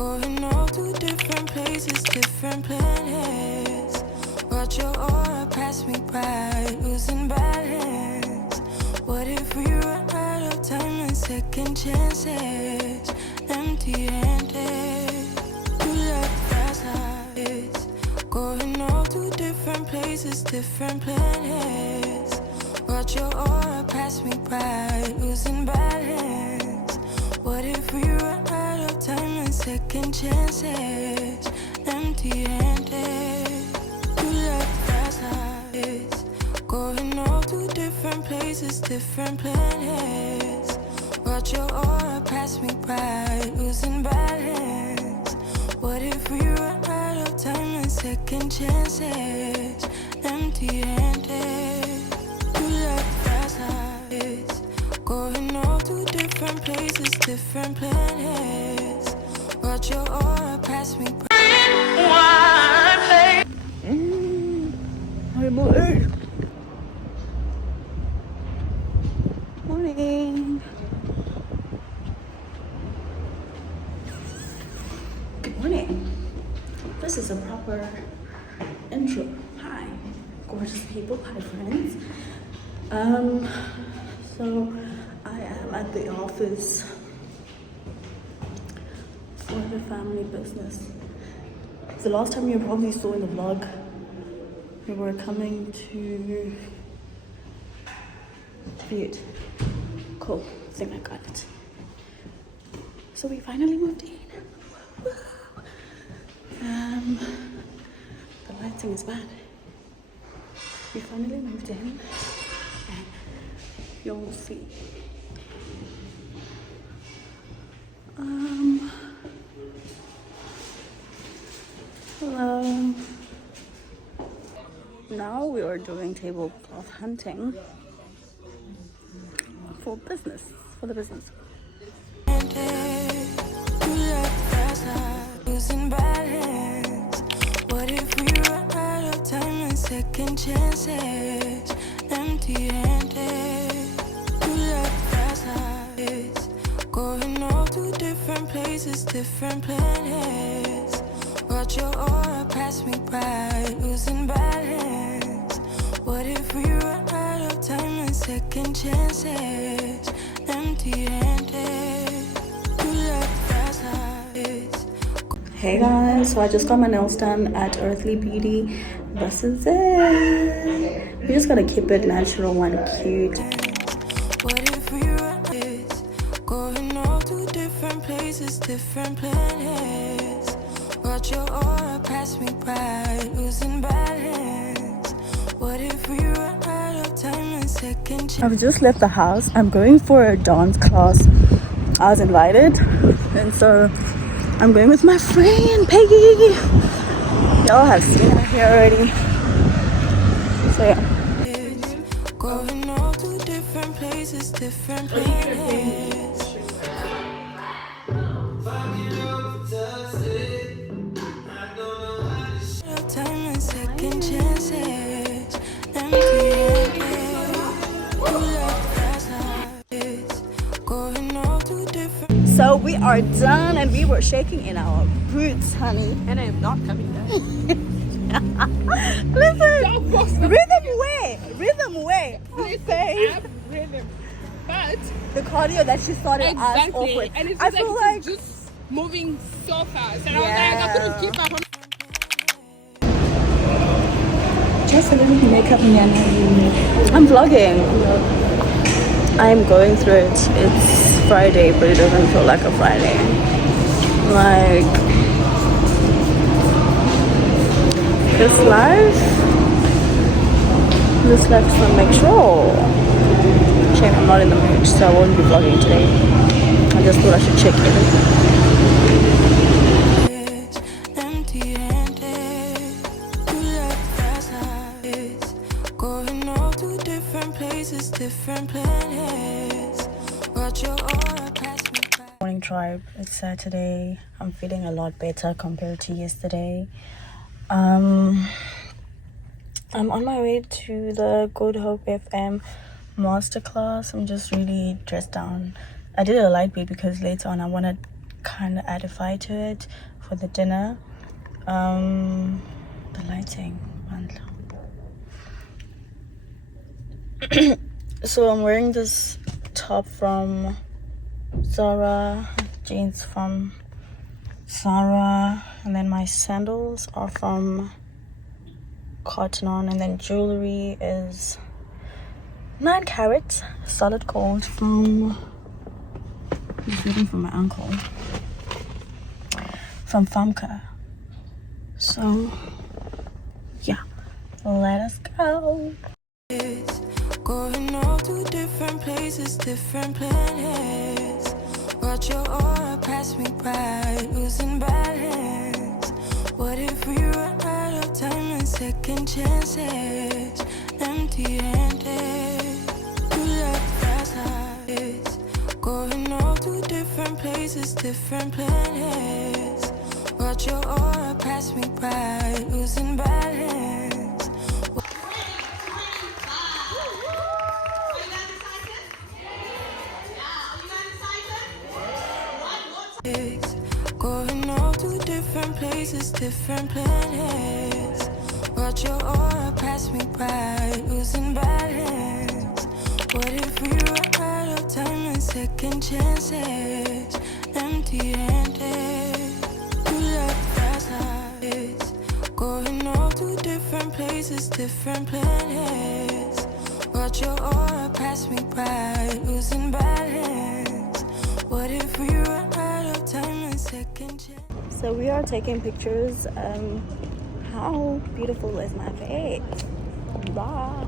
Going all to different places, different planets. Watch your aura pass me by, losing balance. What if we run out of time and second chances? Empty-handed, you like fast eyes. Going all to different places, different planets. Watch your aura pass me by, losing balance. What if we run out of time and second chances? Empty-handed, you like fast eyes. Going all to different places, different planets. Watch your aura pass me by, losing balance. What if we run out of time and second chances? Empty-handed, you like fast eyes. Going all to different places, different planets. Watch your aura pass me by. Morning. Good morning. This is a proper intro. Hi, gorgeous people. Hi, friends. So I am at the office for the family business. The last time you probably saw in the vlog, we were coming to view it. Cool. I think I got it. So we finally moved in. Woo. The lighting is bad. We finally moved in, and you'll see. Hello. Now we are doing tablecloth hunting for business, for the business. Losing balance. What if we run out of time and second chances? Empty-handed, you like fast eyes. Going all to different places, different planets. Watch your aura pass me by, losing balance. What if we run out of time and second chances? Empty-handed, you like fast eyes. Hey guys, so I just got my nails done at Earthly Beauty. This is it. We just gotta keep it natural and cute. What if we run this? Going all to different places, different planets. Watch your aura pass me by, losing balance. What if we run out of time and second chance? I've just left the house. I'm going for a dance class. I was invited, and so I'm going with my friend Peggy. Y'all have seen her here already. So yeah. Going all to different places, different planets. Time and second chances. Empty-handed, you like fast eyes. Going all to different. So we are done, and we were shaking in our boots, honey. And I am not coming back. Listen, rhythm way. Listen, rhythm. But The cardio that she started us off with. And it's I just feel like like it's just moving so fast. And Yeah. I was like, I couldn't keep up. just a little makeup and I'm vlogging. I'm going through it. It's Friday, but it doesn't feel like a Friday. Like this life just want to make sure. Shame I'm not in the mood, so I won't be vlogging today. I just thought I should check in. Empty-handed, you like fast eyes. Going all to different places, different planets. Watch your aura pass me by. Morning tribe, it's Saturday. I'm feeling a lot better compared to yesterday. I'm on my way to the Good Hope FM masterclass. I'm just really dressed down. I did a light beat because later on I want to kind of edify to it for the dinner. The lighting. So I'm wearing this top from Zara, jeans from Zara, and then my sandals are from Cotton On, and then jewelry is 9 carats solid gold from, I'm waiting for my uncle, from Famke. So yeah, let us go. Going all to different places, different planets. Watch your aura pass me by, losing balance. What if we run out of time and second chances? Empty-handed, you left fast eyes. Going all to different places, different planets. Watch your aura pass me by, losing balance. Going all to different places, different planets. Watch your aura pass me by, losing balance. What if we run out of time and second chances? Empty-handed, you left fast eyes. Going all to different places, different planets. Watch your aura pass me by, losing balance. What if we run out of time and second chance? So we are taking pictures. How beautiful is my face? Bye.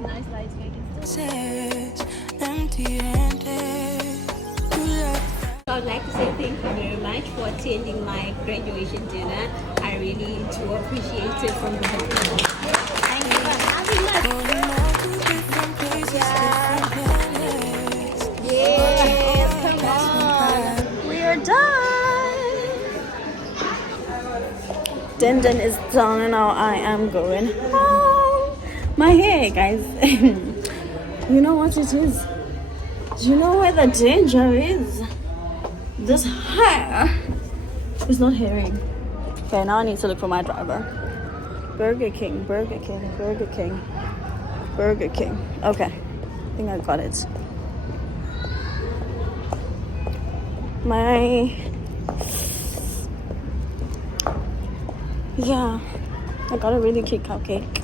Nice lights making. Empty-handed, you left. I would like to say thank you very much for attending my graduation dinner. I really do appreciate it from the bottom. Thank you for having us. Going all to different places, different planets. Yes, come on. We are done. Din is done and now I am going home. My hair, guys. You know what it is? Do you know where the danger is? This hair is not hearing. Okay, now I need to look for my driver. Burger King, Burger King, Burger King, Burger King. Okay, I think I got it. Yeah, I got a really cute cupcake.